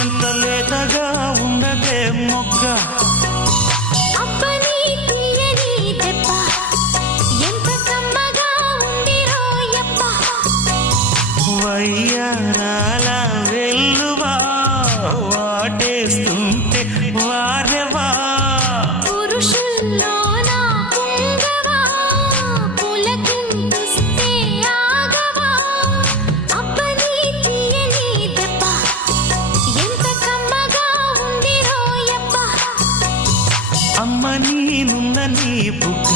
ఎంత లేతగా ఉన్నదే మొగ్గ అబ్బని తీయని దెబ్బ ఎంత కమ్మగా ఉంది రోయప్ప వయ్యారాల వెల్లువా వాటేస్తుంటే వారెవా పురుషుల్లోన పుంగవా పులకింతుస్తే ఆగవా అబ్బని తీయని దెబ్బ ఎంత కమ్మగా ఉంది రోయప్ప అమ్మ నీనున్న నీ బుగ్గ